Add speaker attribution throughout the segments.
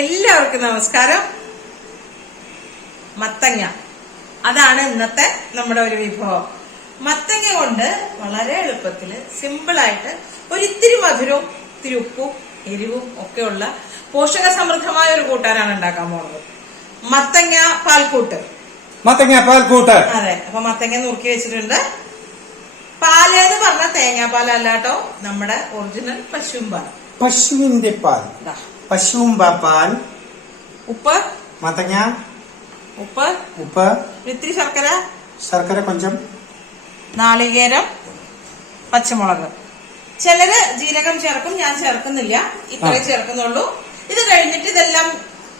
Speaker 1: എല്ലാവർക്കും നമസ്കാരം. മത്തങ്ങ. അതാണ് ഇന്നത്തെ നമ്മുടെ ഒരു വിഭവം. മത്തങ്ങ കൊണ്ട് വളരെ എളുപ്പത്തിൽ സിമ്പിളായിട്ട് ഒരിത്തിരി മധുരവും ഇത്തിരി ഉപ്പും എരിവും ഒക്കെയുള്ള പോഷക സമൃദ്ധമായ ഒരു കൂട്ടാനാണ് ഉണ്ടാക്കാൻ പോകുന്നത്. മത്തങ്ങ പാൽക്കൂട്ട്.
Speaker 2: മത്തങ്ങ പാൽക്കൂട്ട്.
Speaker 1: അതെ അപ്പൊ മത്തങ്ങ നുറുക്കി വെച്ചിട്ടുണ്ട്. പാൽ എന്ന് പറഞ്ഞ തേങ്ങാപ്പാലല്ല കേട്ടോ നമ്മുടെ ഒറിജിനൽ പശുവിൻ പാൽ
Speaker 2: പശുവിന്റെ പാൽ. പശുവും പാൽ ഉപ്പ്. മത്തങ്ങ. ഉപ്പ്. ഉപ്പ്.
Speaker 1: ഇത്തിരി ശർക്കര.
Speaker 2: ശർക്കര കൊഞ്ചം.
Speaker 1: നാളികേരം. പച്ചമുളക്. ചിലര് ജീരകം ചേർക്കും ഞാൻ ചേർക്കുന്നില്ല. ഇത്രേ. ചേർക്കുന്നുള്ളൂ. ഇത് കഴിഞ്ഞിട്ട് ഇതെല്ലാം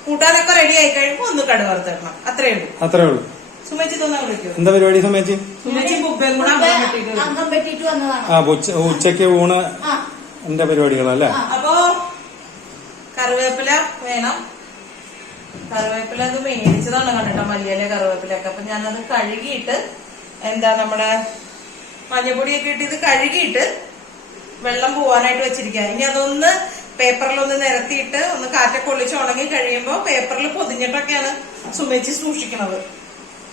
Speaker 1: കൂട്ടാനൊക്കെ റെഡി ആയി കഴിയുമ്പോൾ ഒന്ന് കടുക് വറുത്തിടണം അത്രേ ഉള്ളൂ. അത്രേ ഉള്ളൂ. സുമേച്ചി തോന്നാ വിളിക്കൂ
Speaker 2: എന്താ പരിപാടി സമയത്ത്
Speaker 1: സുമേച്ചി ബുബയും കൂടെ മുമ്പ് അമ്പലം കെട്ടിയിട്ട്
Speaker 3: വരും. അംഗം പറ്റിയിട്ട് വന്നതാണ്.
Speaker 2: ആ ഉച്ച ഉച്ചയ്ക്ക് ഊണ് ആ. എന്റെ പരിപാടികളല്ലേ.
Speaker 1: അപ്പോ കറിവേപ്പില വേണം. കറിവേപ്പില അത് മേടിച്ചതാണ് കണ്ടിട്ടോ മല്ലിയില കറിവേപ്പിലൊക്കെ അപ്പൊ ഞാനത് കഴുകിയിട്ട് എന്താ നമ്മുടെ മഞ്ഞപ്പൊടിയൊക്കെ ഇട്ട് ഇത് കഴുകിയിട്ട് വെള്ളം പോവാനായിട്ട് വെച്ചിരിക്കുക ഇനി അതൊന്ന് പേപ്പറിലൊന്ന് നിരത്തിയിട്ട് ഒന്ന് കാറ്റൊക്കെ ഒളിച്ച് ഉണങ്ങി കഴിയുമ്പോൾ പേപ്പറിൽ പൊതിഞ്ഞിട്ടൊക്കെയാണ് സുമേച്ചി സൂക്ഷിക്കുന്നത്.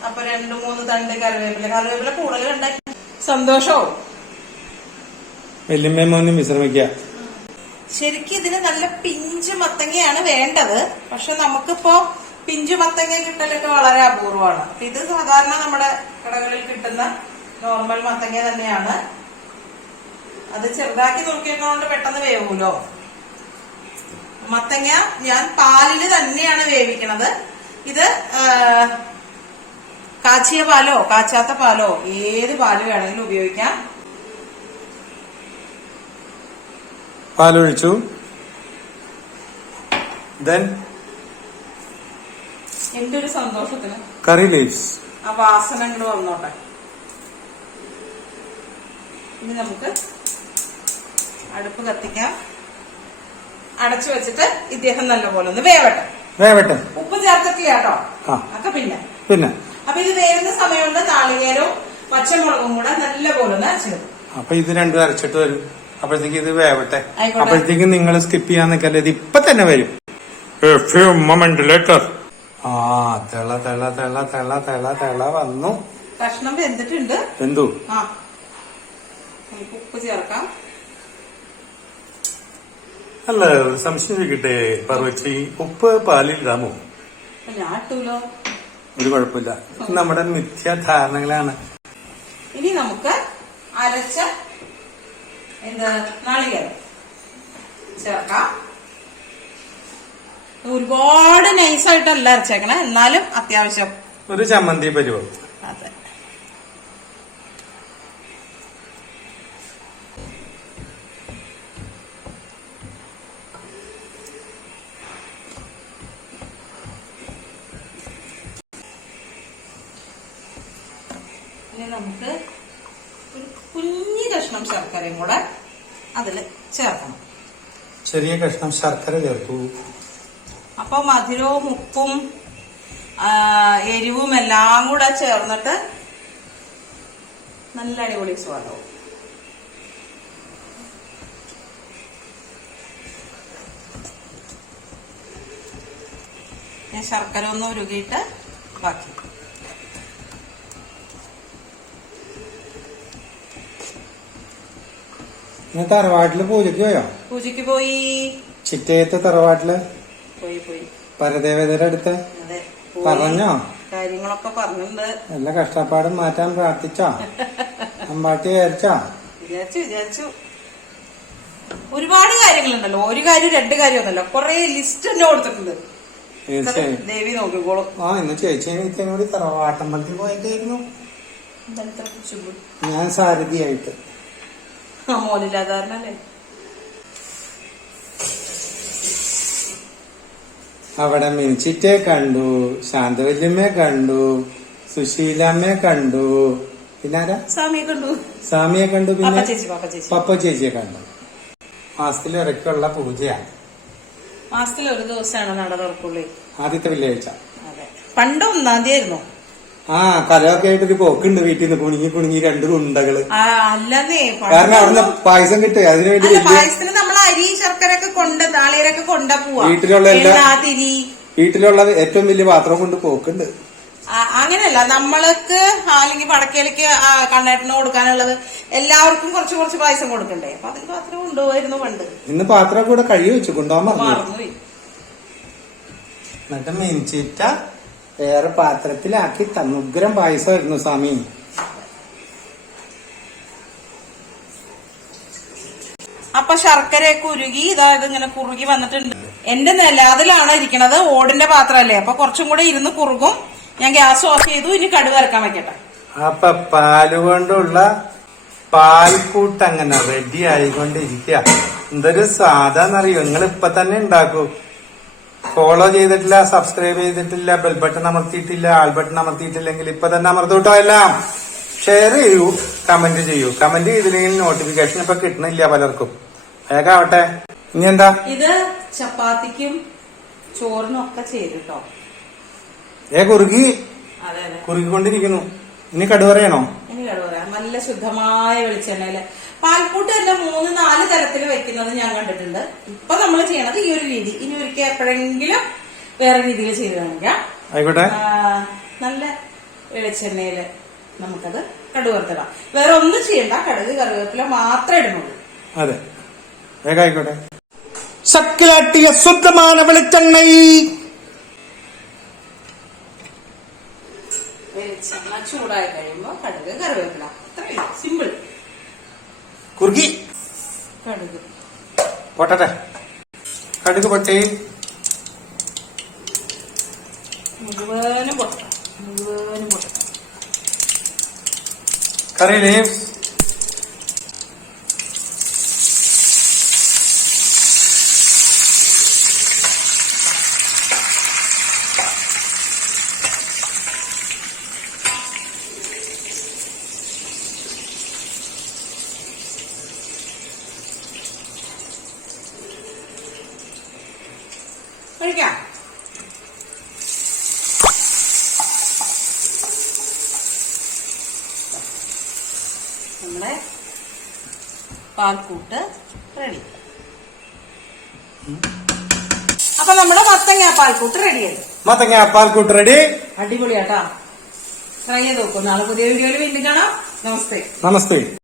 Speaker 1: അപ്പൊ രണ്ട് മൂന്ന് തണ്ട് കറിവേപ്പില. കറിവേപ്പില കൂടുതൽ ഉണ്ടാക്കി സന്തോഷവും.
Speaker 2: വല്യമ്മ മോനും വിശ്രമിക്കുക.
Speaker 1: ശരിക്കും ഇതിന് നല്ല പിഞ്ച് മത്തങ്ങയാണ് വേണ്ടത്. പക്ഷെ നമുക്കിപ്പോ പിഞ്ചു മത്തങ്ങ കിട്ടലൊക്കെ വളരെ അപൂർവമാണ്. ഇത് സാധാരണ നമ്മുടെ കടകളിൽ കിട്ടുന്ന നോർമൽ മത്തങ്ങ തന്നെയാണ്. അത് ചെറുതാക്കി നുറുക്കിയതുകൊണ്ട് പെട്ടെന്ന് വേവൂലോ? മത്തങ്ങ ഞാൻ പാലിൽ തന്നെയാണ് വേവിക്കണത്. ഇത് കാച്ചിയ പാലോ കാച്ചാത്ത പാലോ ഏത് പാൽ വേണമെങ്കിലും ഉപയോഗിക്കാം.
Speaker 2: പാലൊഴിച്ചു. ദെൻ
Speaker 1: എന്റെ ഒരു സന്തോഷത്തിന്.
Speaker 2: കറി ലീവ്സ്
Speaker 1: ആ വാസന അങ്ങോട്ട് വന്നോട്ടെ. ഇനി നമുക്ക് അടുപ്പ് കത്തിക്കാം. അടച്ചു വെച്ചിട്ട് ഇദ്ദേഹം നല്ലപോലെ ഒന്ന് വേവട്ടെ. വേവട്ടെ. ഉപ്പ് ചേർത്തിട്ടില്ല കേട്ടോ. ഒക്കെ പിന്നെ. പിന്നെ. അപ്പൊ ഇത് വേവുന്ന സമയമുണ്ട്. നാളികേരവും പച്ചമുളകും കൂടെ നല്ലപോലെ ഒന്ന് അരച്ചിടും.
Speaker 2: അപ്പൊ ഇത് രണ്ടും അരച്ചിട്ട് വരും. അപ്പോഴത്തേക്ക് ഇത് വേവട്ടെ. അപ്പോഴത്തേക്ക് നിങ്ങൾ സ്കിപ്പ് ചെയ്യാൻ നിൽക്കല്ലേ ഇത് ഇപ്പൊ തന്നെ വരും. മൊമെന്റ് ലേറ്റർ ആ തെള തെള തെള തെള തെള തെള വന്നു.
Speaker 1: കഷ്ണം വെന്തിട്ടുണ്ട്. എന്തു ആ ഉപ്പ് ചേർക്കാം.
Speaker 2: അല്ല ഒരു സംശയം ചോദിക്കട്ടെ പറവച്ചി ഉപ്പ് പാലിൽ ഇടാമോ ഒരു കുഴപ്പമില്ല. നമ്മുടെ നമ്മുടെ മിഥ്യാധാരണകളാണ്.
Speaker 1: ഇനി നമുക്ക് അരച്ച എന്ത് നാളികേരം? ചേർക്കാം. ഒരുപാട് നൈസായിട്ടല്ല അരച്ചേക്കണേ. എന്നാലും അത്യാവശ്യം.
Speaker 2: ഒരു ചമ്മന്തി പരുവം. അതെ.
Speaker 1: ഇനി നമുക്ക് ഒരു കുഞ്ഞു കഷ്ണം ശർക്കരയും കൂടെ അതിൽ ചേർക്കണം.
Speaker 2: ചെറിയ കഷ്ണം ശർക്കര ചേർത്തു.
Speaker 1: അപ്പൊ മധുരവും ഉപ്പും എരിവും എല്ലാം കൂടെ ചേർന്നിട്ട് നല്ല അടിപൊളി സ്വാദവും. ശർക്കര ഒന്ന് ഉരുകിയിട്ട് ബാക്കി.
Speaker 2: ഞാൻ തറവാട്ടിൽ പൂജയ്ക്ക് പോയോ?
Speaker 1: പൂജയ്ക്ക് പോയി.
Speaker 2: ചിറ്റയത്ത് തറവാട്ടിൽ? പോയി പോയി. പരദേവതയുടെ അടുത്ത്? പറഞ്ഞോ?
Speaker 1: കാര്യങ്ങളൊക്കെ പറഞ്ഞിട്ടുണ്ട്.
Speaker 2: നല്ല കഷ്ടപ്പാടും മാറ്റാൻ പ്രാർത്ഥിച്ചോ? അമ്പാട്ടി വിചാരിച്ചോ?
Speaker 1: വിചാരിച്ചു വിചാരിച്ചു. ഒരുപാട് കാര്യങ്ങളുണ്ടല്ലോ. ഒരു കാര്യം രണ്ട് കാര്യം കൊറേ ലിസ്റ്റ് തന്നെ കൊടുത്തിട്ടുണ്ട്. ദേവി നോക്കിക്കോളും.
Speaker 2: ആ ഇന്ന് ചേച്ചി തറവാട്ടമ്പലത്തിൽ പോയിട്ടായിരുന്നു? ഞാൻ സാരഥിയായിട്ട്. ആ അവിടെ മിനിച്ചിറ്റെ കണ്ടു ശാന്തവല്യമ്മയെ കണ്ടു സുശീലമ്മയെ കണ്ടു. പിന്നെ ആരാ സ്വാമിയെ കണ്ടു. സ്വാമിയെ കണ്ടു പിന്നെ? പാപ്പ ചേച്ചി പപ്പ ചേച്ചിയെ കണ്ടു. മാസത്തിൽ ഇറക്കുള്ള പൂജയാണ്
Speaker 1: മാസത്തിൽ ഒരു ദിവസമാണ് നട തുറക്കുള്ളൂ.
Speaker 2: ആദ്യത്തെ വെള്ളിയാഴ്ച.
Speaker 1: പണ്ട് ഒന്നാം തീയതി ആയിരുന്നു.
Speaker 2: ആ കലയൊക്കെ ആയിട്ടൊരു പോക്കുണ്ട് വീട്ടിൽ നിന്ന് കുണുങ്ങി കുണുങ്ങി രണ്ട് ഉണ്ടകൾ അല്ലെന്നേ കാരണം അവിടുന്ന് പായസം കിട്ടുക അതിനു
Speaker 1: വേണ്ടി പായസത്തിന് നമ്മൾ അരി ശർക്കര ഒക്കെ കൊണ്ട് നാളികേരൊക്കെ കൊണ്ട പോവാ.
Speaker 2: വീട്ടിലുള്ള എല്ലാ- തിരി. വീട്ടിലുള്ള ഏറ്റവും വലിയ പാത്രം കൊണ്ട് പോക്കുണ്ട്.
Speaker 1: അങ്ങനെയല്ല നമ്മൾക്ക് അല്ലെങ്കിൽ പടക്കയിലേക്ക് കണ്ണേട്ടന് കൊടുക്കാനുള്ളത് എല്ലാവർക്കും കുറച്ച് കുറച്ച് പായസം കൊടുക്കണ്ടേ? അപ്പൊ അതിന് പാത്രം കൊണ്ടുപോയിരുന്നു പണ്ട്.
Speaker 2: ഇന്ന് പാത്രം കൂടെ കഴുകി വെച്ചു കൊണ്ടുപോകാൻ മറന്നു. മറന്നുപോയി. എന്നിട്ട് മെഞ്ചിറ്റ വേറെ പാത്രത്തിലാക്കി തന്നു. ഉഗ്രം പായസമായിരുന്നു സ്വാമി.
Speaker 1: അപ്പൊ ശർക്കരയൊക്കെ ഉരുകി ഇതാ ഇങ്ങനെ കുറുകി വന്നിട്ടുണ്ട്. എന്റെ നില അതിലാണ് ഇരിക്കണത് ഓടിന്റെ പാത്രമല്ലേ? അപ്പൊ കുറച്ചും കൂടെ ഇരുന്ന് കുറുകും. ഞാൻ ഗ്യാസ് ഓഫ് ചെയ്തു ഇനി കടുക് ഇറക്കാൻ വെക്കട്ടെ.
Speaker 2: അപ്പൊ പാൽ കൊണ്ടുള്ള പാൽക്കൂട്ട് അങ്ങനെ റെഡി ആയിക്കൊണ്ടിരിക്കുക എന്തൊരു സാധാന്നറിയോ നിങ്ങൾ ഇപ്പൊ തന്നെ ഉണ്ടാക്കൂ. ഫോളോ ചെയ്തിട്ടില്ല സബ്സ്ക്രൈബ് ചെയ്തിട്ടില്ല ബെൽ ബട്ടൺ അമർത്തിയിട്ടില്ല ആൾ ബട്ടൺ അമർത്തിയിട്ടില്ലെങ്കിൽ ഇപ്പൊ തന്നെ അമർത്തോട്ടോ എല്ലാം. ഷെയർ ചെയ്യൂ കമന്റ് ചെയ്യൂ. കമന്റ് ചെയ്തില്ലെങ്കിൽ നോട്ടിഫിക്കേഷൻ ഇപ്പൊ കിട്ടണില്ല പലർക്കും. ആവട്ടെ ഇനി എന്താ?
Speaker 1: ഇത് ചപ്പാത്തിക്കും ചോറിനും ഒക്കെ ചെയ്തിട്ടോ.
Speaker 2: ഏ കുറുകി? കുറുകിക്കൊണ്ടിരിക്കുന്നു. ഇനി കടുവറയാണോ?
Speaker 1: ഇനി കടുവറ. നല്ല ശുദ്ധമായ വെളിച്ചെണ്ണയിൽ പാൽക്കൂട്ട് തന്നെ മൂന്ന് നാല് തരത്തിൽ വെക്കുന്നത് ഞാൻ കണ്ടിട്ടുണ്ട്. ഇപ്പൊ നമ്മൾ ചെയ്യണത് ഈ ഒരു രീതി. ഇനി ഒരിക്കൽ എപ്പോഴെങ്കിലും വേറെ രീതിയിൽ ചെയ്ത് കാണിക്കാം. ആയിക്കോട്ടെ. നല്ല വെളിച്ചെണ്ണയിൽ നമുക്കത് കടുക് വറുത്തിടാം വേറെ ഒന്നും ചെയ്യണ്ട. കടുക് കറിവേപ്പില മാത്രമേ ഇടുന്നുള്ളൂ.
Speaker 2: അതെ. വേഗം ആയിക്കോട്ടെ. ശക്കിലാട്ടിയ ശുദ്ധமான വെളിച്ചെണ്ണ
Speaker 1: വെളിച്ചെണ്ണ ചൂടായി കഴിയുമ്പോ കടുക് കറിവേപ്പില.
Speaker 2: കുറുകി. കടുക്. പൊട്ടട്ടെ. കടുക് പൊട്ടി.
Speaker 1: മുഴുവനും പൊട്ടണം. മുഴുവനും പൊട്ടണം.
Speaker 2: കറി ലീവ്സ്
Speaker 1: കഴിക്കാം. നമ്മുടെ പാൽക്കൂട്ട് റെഡി അപ്പൊ നമ്മുടെ മത്തങ്ങ പാൽക്കൂട്ട് റെഡിയായി
Speaker 2: മത്തങ്ങ പാൽക്കൂട്ട് റെഡി
Speaker 1: അടിപൊളിയാട്ടാ. ട്രൈ ചെയ്ത് നോക്കൂ. നാളെ പുതിയ വീഡിയോയിൽ വീണ്ടും കാണാം. നമസ്തേ.
Speaker 2: നമസ്തേ.